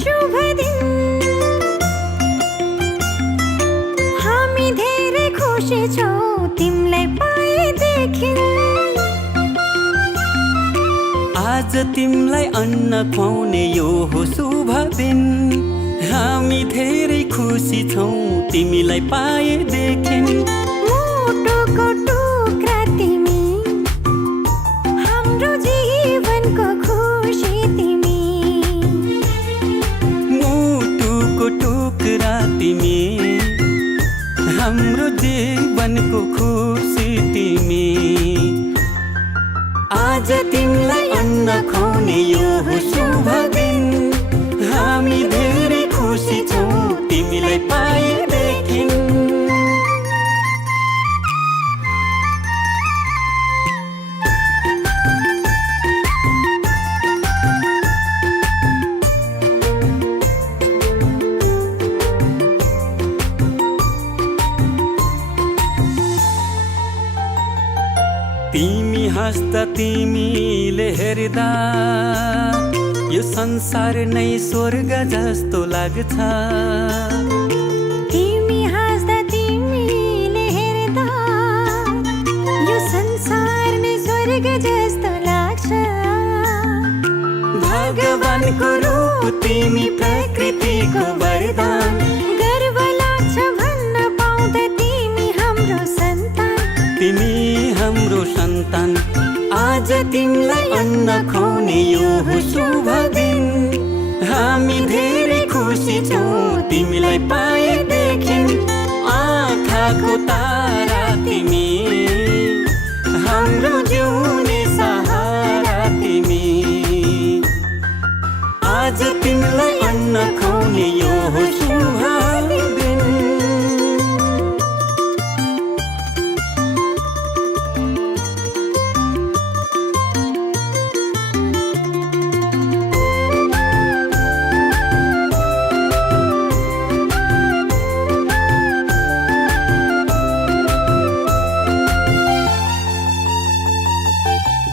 शुभ दिन हामी धेरै खुसी छौँ तिमीलाई पाएदेखि आज तिमीलाई अन्न खुवाउने यो हो शुभ दिन हामी धेरै खुसी छौँ तिमीलाई पाएदेखि मुटुको टुक्रा तिमी हाम्रो जीवनको खुसी तिमी मुटुको टुक्रा तिमी हाम्रो जीवनको खुसी तिमी आज तिमीलाई अन्न खुवाउने यो हो शुभ दिन हामी धेरै खुसी छौँ तिमीलाई पाएदेखि तिमी हाँस्दा तिमीले हेर्दा यो संसार नै स्वर्ग जस्तो लाग्छ तिमी हाँस्दा तिमीले हेर्दा यो संसार नै स्वर्ग जस्तो लाग्छ भगवानको रूप तिमी प्रकृतिको वरदान गर्व लाग्छ भन्न पाउँदा तिमी हाम्रो सन्तान तिमी हाम्रो सन्तान आज तिमीलाई अन्न खुवाउने यो हो शुभ दिन हामी धेरै खुसी छौँ तिमीलाई पाएदेखि आँखाको तारा तिमी हाम्रो जिउने सहारा तिमी आज तिमीलाई अन्न खुवाउने यो हो शुभ दिन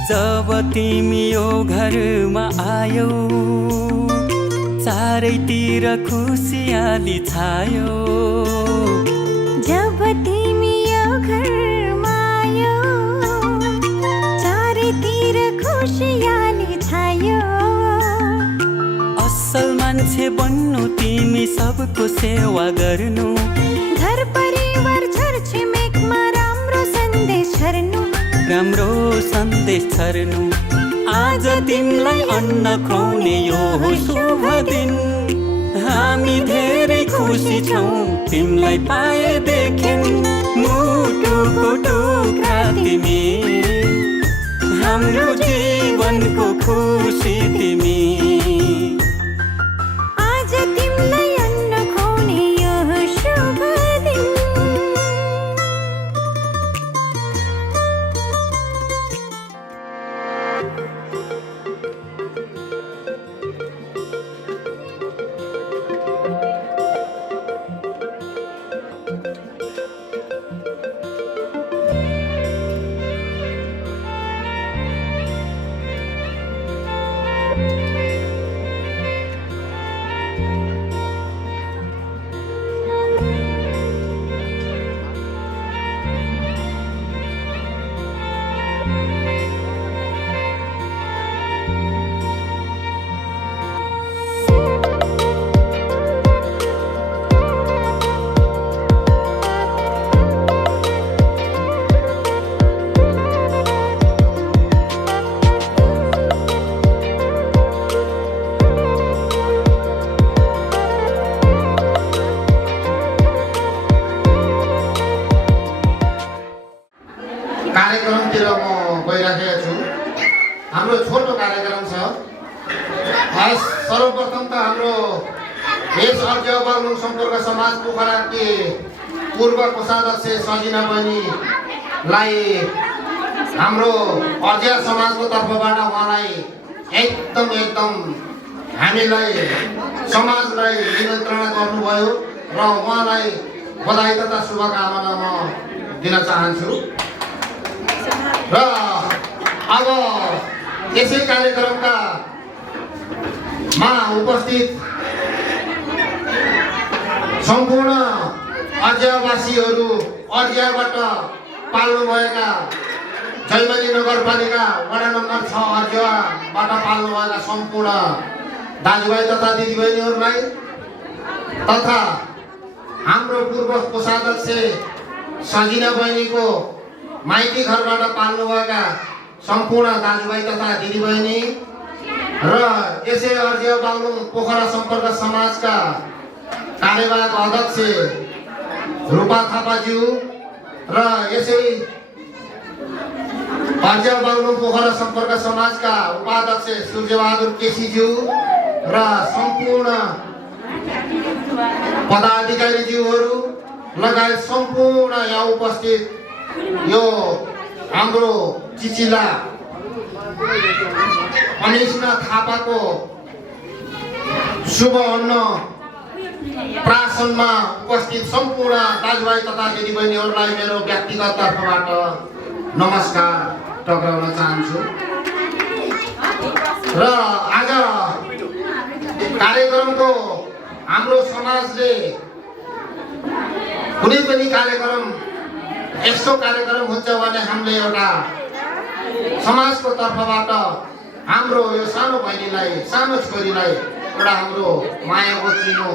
जब तिमी यो घरमा आयौ चारैतिर खुसियाली छायो जब तिमी यो घरमा आयौ चारैतिर खुसियाली छायो असल मान्छे बन्नु तिमी सबको सेवा गर्नु घर परिवार छरछिमेकमा राम्रो सन्देश छर्नु आज तिमीलाई अन्न खुवाउने यो हो शुभ दिन हामी धेरै खुसी छौँ तिमीलाई पाएदेखि मुटुको टुक्रा तिमी हाम्रो जीवनको खुसी तिमी आज तिमीलाई अन्न खुवाउने यो हो शुभ दिन कार्यक्रमतिर म गइराखेको छु हाम्रो छोटो कार्यक्रम छ सर्वप्रथम त हाम्रो यस अर्घ्य बागलुङ सम्पर्क समाज पोखराकी पूर्व कोषाध्यक्ष सजिना बहिनीलाई हाम्रो अर्घ्य समाजको तर्फबाट उहाँलाई एकदम हामीलाई समाजलाई निमन्त्रणा गर्नुभयो र उहाँलाई बधाई तथा शुभकामना म दिन चाहन्छु र अब यसै कार्यक्रमका मा उपस्थित सम्पूर्ण अर्जियावासीहरू अर्जियाबाट पाल्नुभएका जैमनी नगरपालिका वडा नम्बर 6 अर्जियाबाट पाल्नुभएका सम्पूर्ण दाजुभाइ तथा दिदीबहिनीहरूलाई तथा हाम्रो पूर्व कोषाध्यक्ष सजिना बहिनीको माइती घरबाट पाल्नुभएका सम्पूर्ण दाजुभाइ तथा दिदीबहिनी र यसै अर्जिया बागलुङ पोखरा सम्पर्क समाजका कार्यवाहक अध्यक्ष रूपा थापाज्यू र यसै अर्जिया बागलुङ पोखरा सम्पर्क समाजका उपाध्यक्ष सूर्यबहादुर केसीज्यू र सम्पूर्ण पदाधिकारीज्यूहरू लगायत सम्पूर्ण यहाँ उपस्थित यो हाम्रो चिचिला अनिसना थापाको शुभ अन्न प्रासनमा उपस्थित सम्पूर्ण दाजुभाइ तथा दिदीबहिनीहरूलाई मेरो व्यक्तिगत तर्फबाट नमस्कार टक्राउन चाहन्छु। र आज कार्यक्रमको हाम्रो समाजले कुनै पनि कार्यक्रम यस्तो कार्यक्रम हुन्छ भने हामीले एउटा समाजको तर्फबाट हाम्रो यो सानो बहिनीलाई सानो छोरीलाई एउटा हाम्रो मायाको चिनो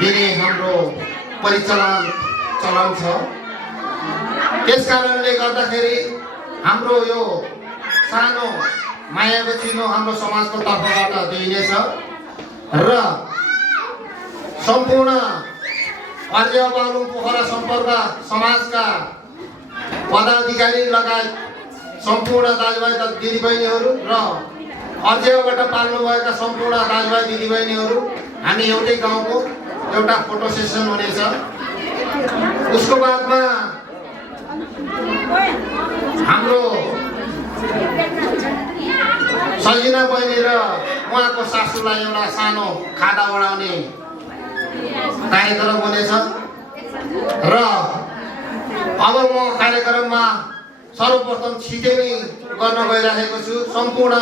दिने हाम्रो परिचलन चलन छ। त्यस कारणले गर्दाखेरि हाम्रो यो सानो मायाको चिनो हाम्रो समाजको तर्फबाट दिइनेछ र सम्पूर्ण अर्जिया बागलुङ पोखरा सम्पर्क समाजका पदाधिकारी लगायत सम्पूर्ण दाजुभाइ दिदीबहिनीहरू र अर्जियाबाट पाल्नुभएका सम्पूर्ण दाजुभाइ दिदीबहिनीहरू हामी एउटै गाउँको एउटा फोटो सेसन हुनेछ। उसको बादमा हाम्रो सजिना बहिनी र उहाँको सासूलाई एउटा सानो खादा ओढाउने कार्यक्रम हुनेछ र अब म कार्यक्रममा सर्वप्रथम छिटै नै गर्न गइरहेको छु। सम्पूर्ण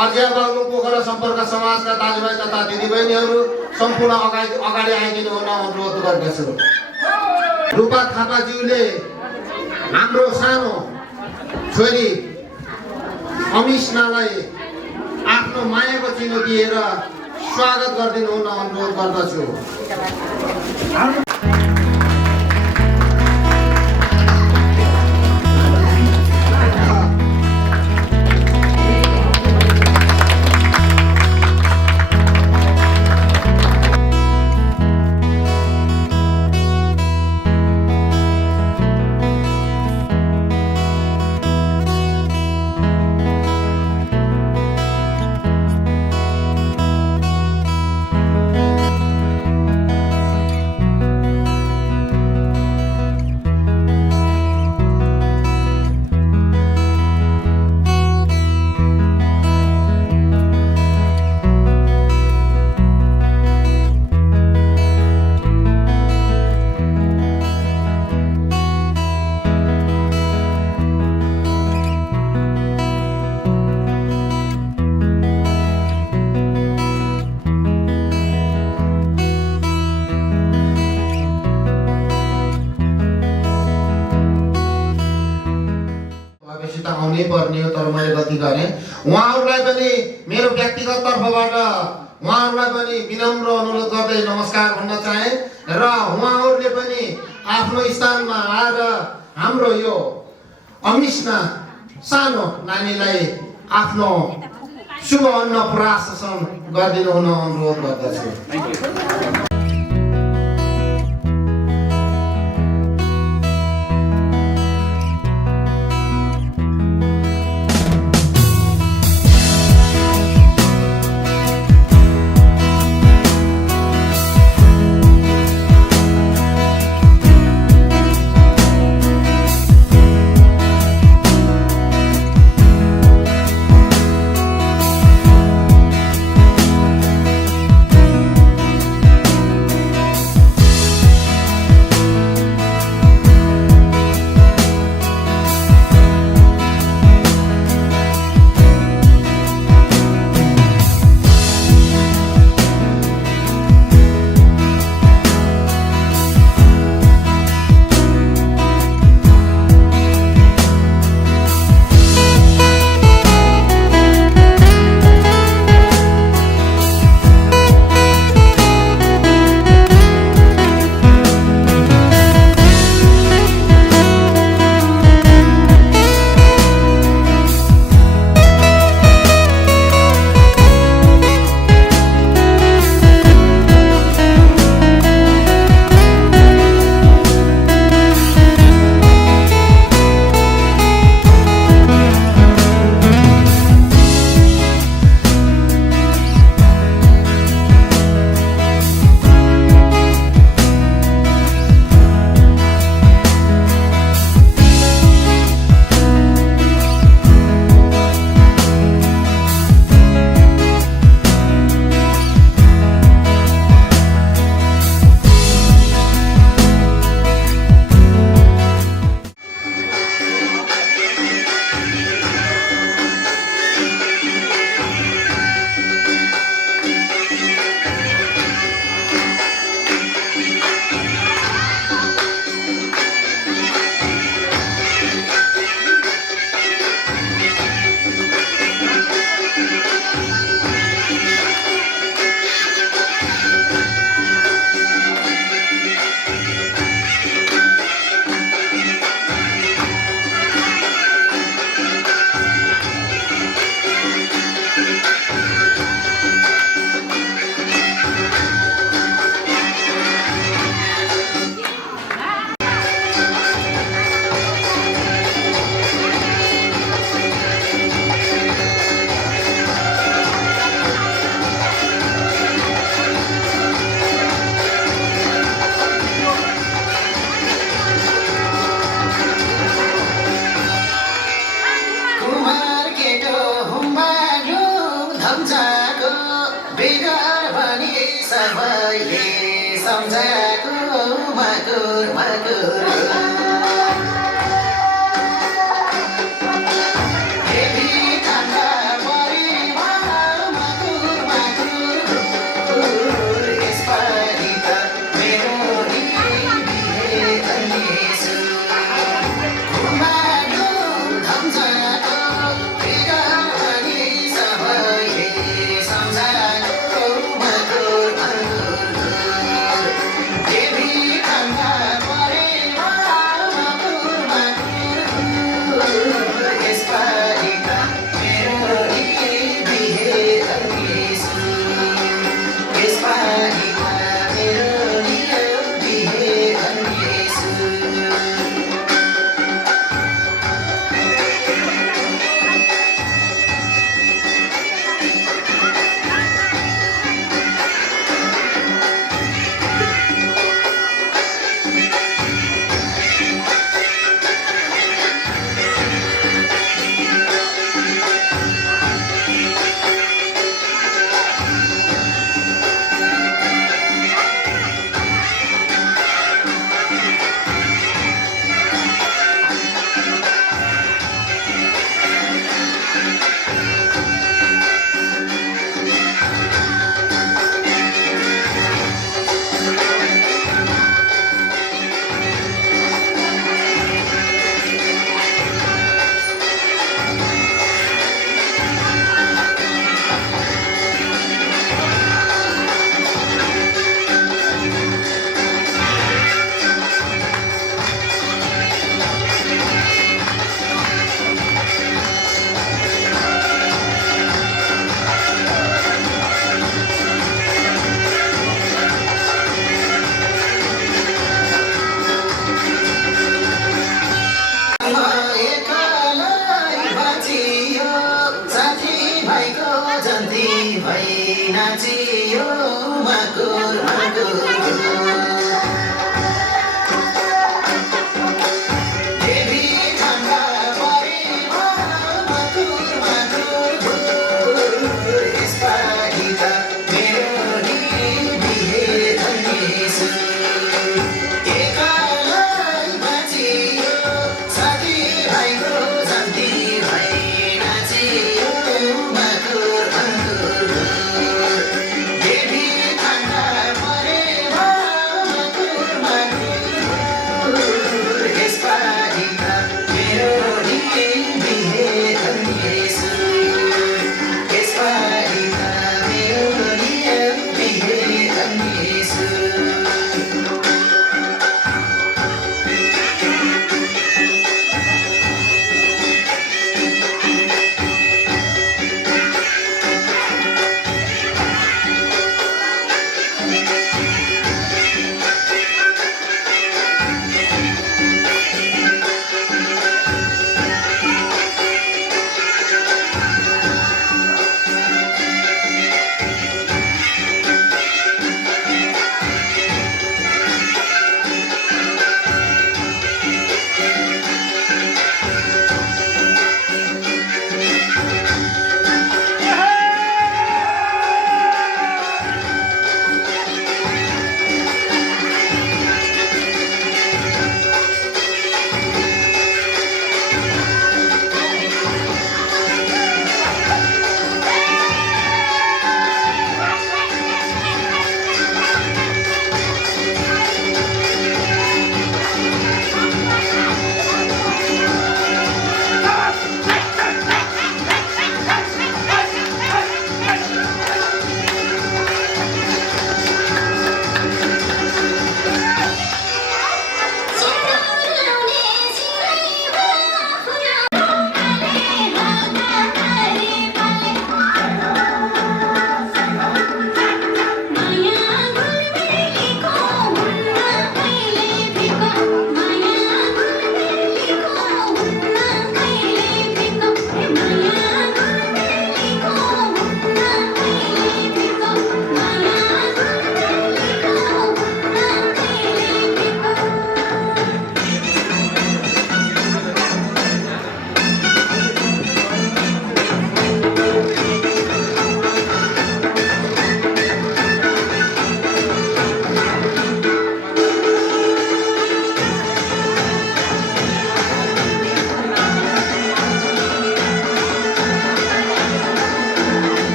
अर्जिया बागलुङ पोखरा सम्पर्क समाजका दाजुभाइ तथा दिदीबहिनीहरू सम्पूर्ण अगाडि आइदिनु हुन अनुरोध गर्दछु। रूपा थापाज्यूले हाम्रो सानो छोरी अमिष्नालाई आफ्नो मायाको चिनो दिएर स्वागत गरिदिनु हुन अनुरोध गर्दछु। पर्ने हो तर मैले गति गरेँ। उहाँहरूलाई पनि मेरो व्यक्तिगत तर्फबाट उहाँहरूलाई पनि विनम्र अनुरोध गर्दै नमस्कार भन्न चाहे र उहाँहरूले पनि आफ्नो स्थानमा आएर हाम्रो यो अमिष्ना सानो नानीलाई आफ्नो शुभ अन्न प्राशन गरिदिनु हुन अनुरोध गर्दछु। सबैले सम्झाको मकुर मकुर फेरि ठन्डा परेमा मकुर मकुर यसपालि त मेरो नि बिहे अन्येछु घुमाडो धम्झाको भेगा अनि सबैले सम्झाको मकुर मकुर फेरि ठन्डा परेमा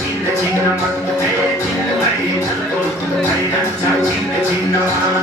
चिन्ह चिन्हमा चिन्हलाई झल्को भइरहन्छ चिन्ह चिन्हमा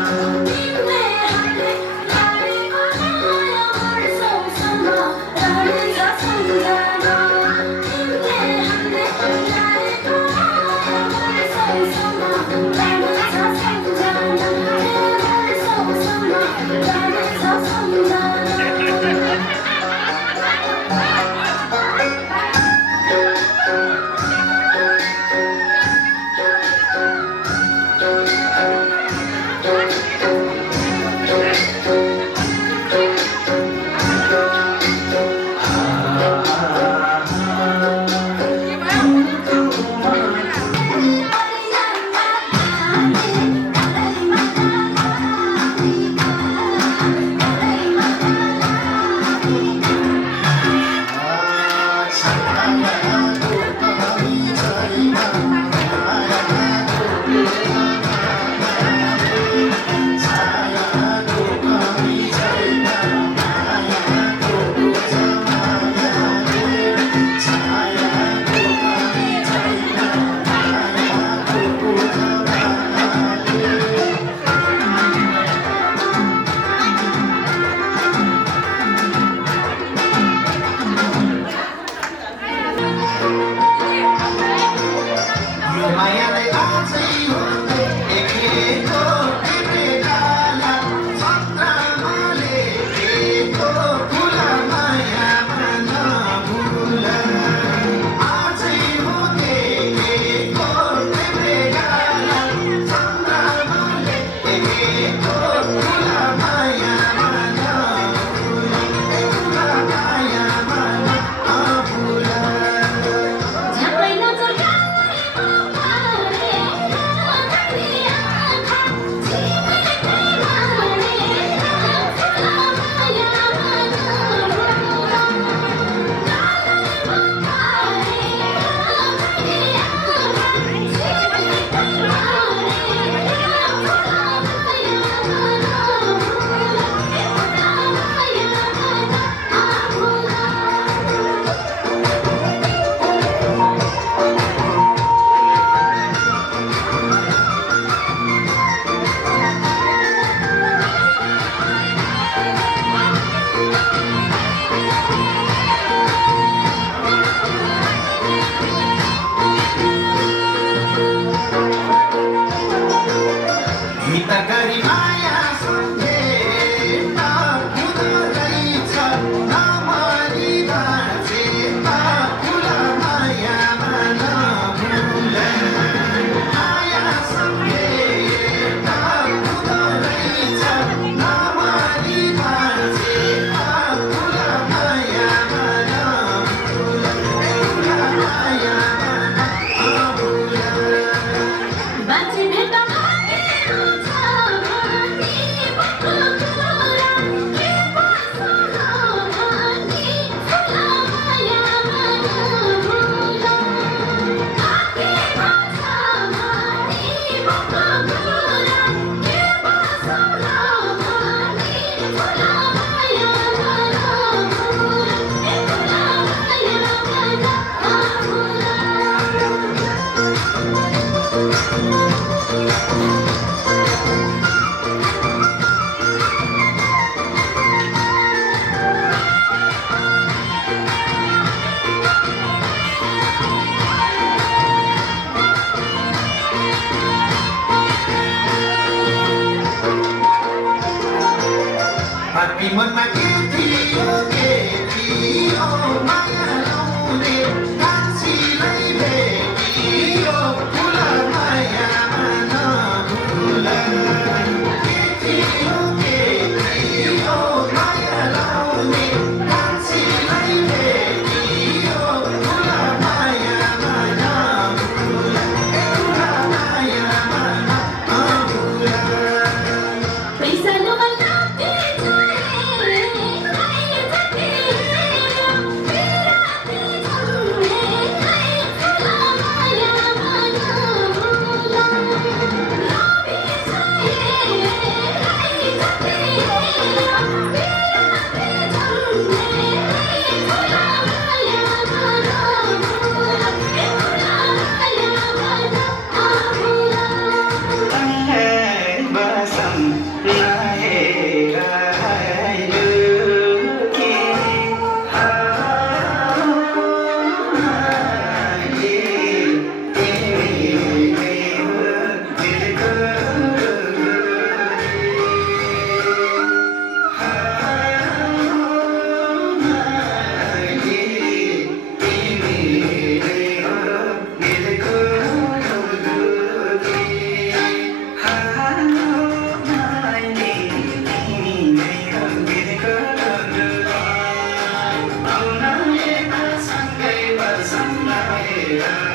Thank you.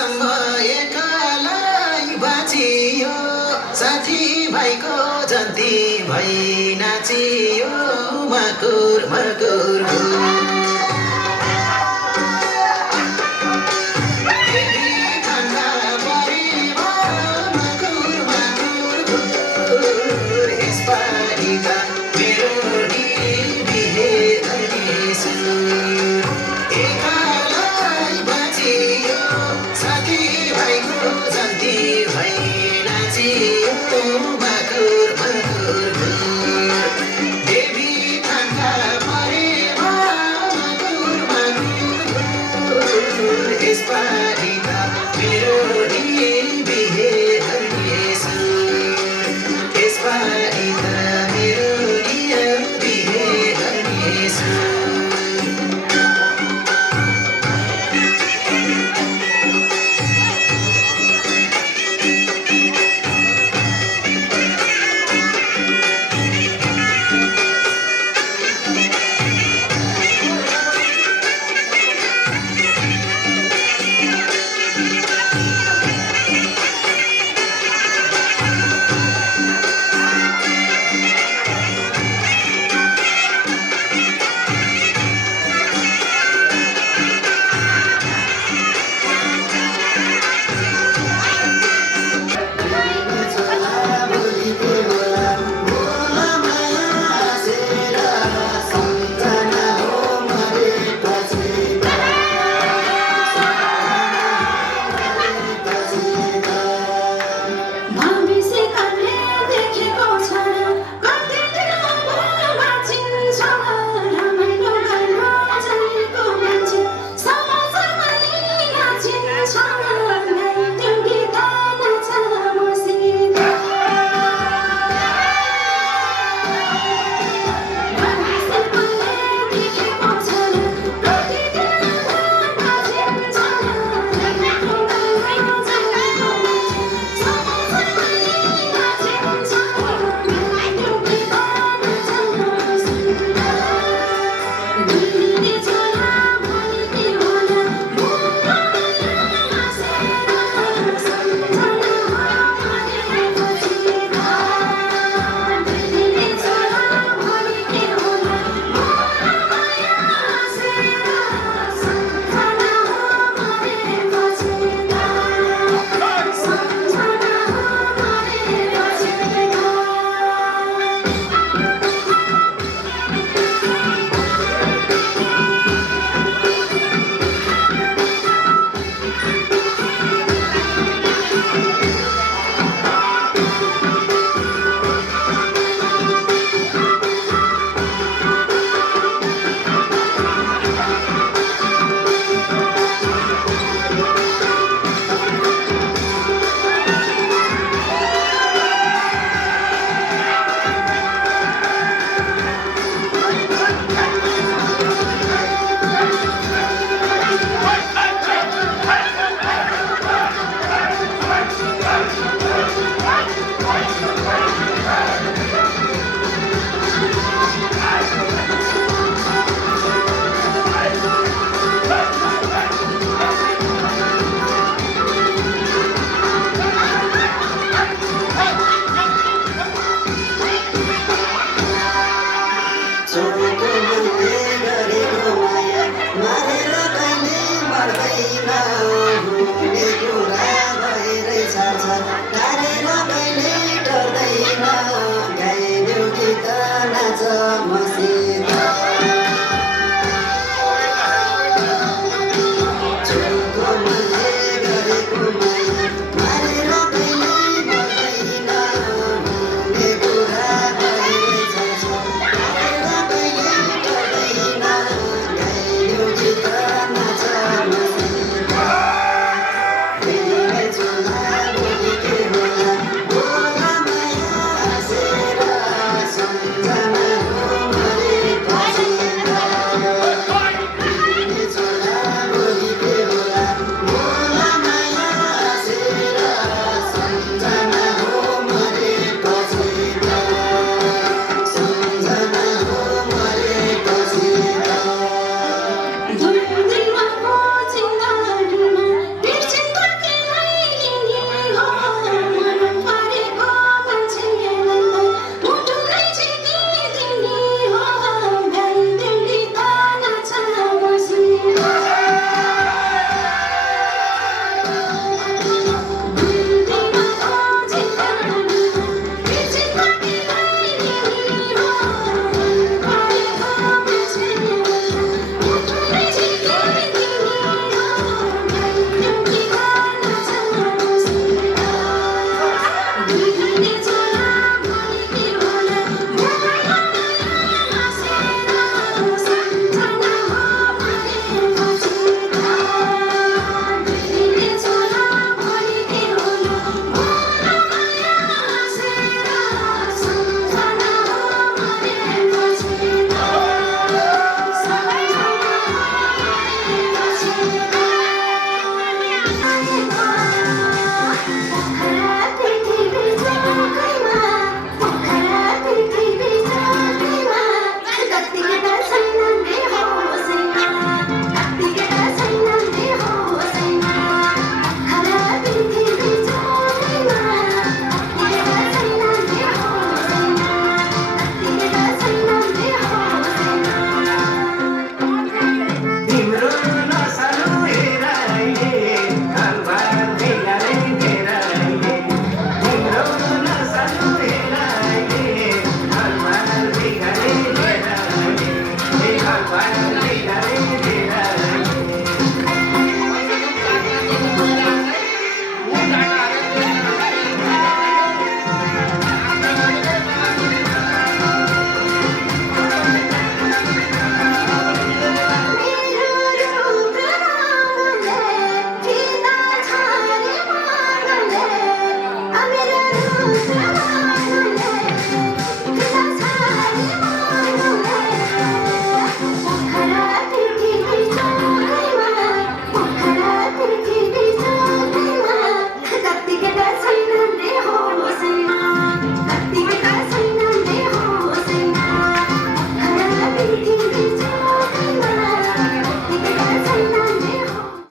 मरेसम्म एकलाई बाँचियो साथी भाइको जन्ती भई नाचियो मकुर मकुर देवी ठन्डा परेमा मकुर मकुर यसपालि त मेरो नि बिहे धनेछु एकलाई बाँचियो साथी भाइको जन्ती भई नाचियो मकुर मकुर देवी ठन्डा परेमा मकुर मकुर यसपालि त मेरो नि